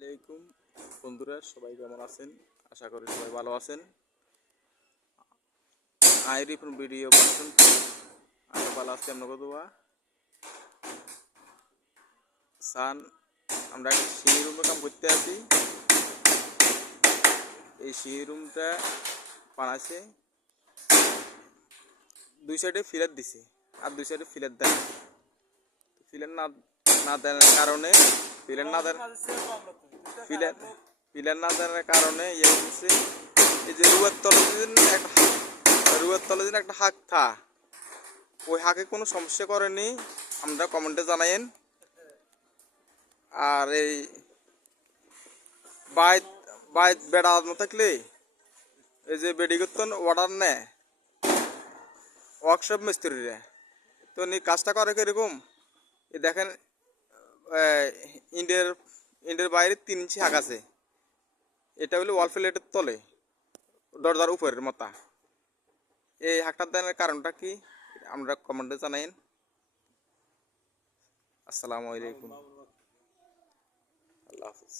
আলাইকুম বন্ধুরা, সবাই কেমন আছেন? আশা করি সবাই ভালো আছেন। আইরিফোন ভিডিও বাসন আমি ভালো আছি। আমরা কতবা সান আমরা একটা সিঁড়ি রুমে কাম করতে আছি। এই সিঁড়ি রুমটা বানাইছে, দুই সাইডে ফিলার দিছে আর দুই সাইডে ফিলার দেয়। ফিলার না দেওয়ার কারণে ফিলার না দেওয়ার ফিলার ফিলার না দেওয়ার কারণে ইয়ে হচ্ছে, এই যে রুয়ের তলে যেন একটা হাঁক থা, ওই হাঁকে কোনো সমস্যা করেনি। আমরা কমেন্টে জানাইন। আর এই বাইত বাইত বেড়া না থাকলে এই যে বেডি করতেন অর্ডার নেয় ওয়ার্কশপ মিস্ত্রিরা, তো কাজটা করে কিরকম এই দেখেন। ইন্ডিয়ার বাইরে 3 ইঞ্চি হাঁক আছে। এটা হলো ওয়াল প্লেটের তলে দরজার উপরের মতা। এই হাঁকটা দেওয়ার কারণটা কি আমরা কমেন্টে জানাইন। আসসালামু আলাইকুম, আল্লাহ হাফিজ।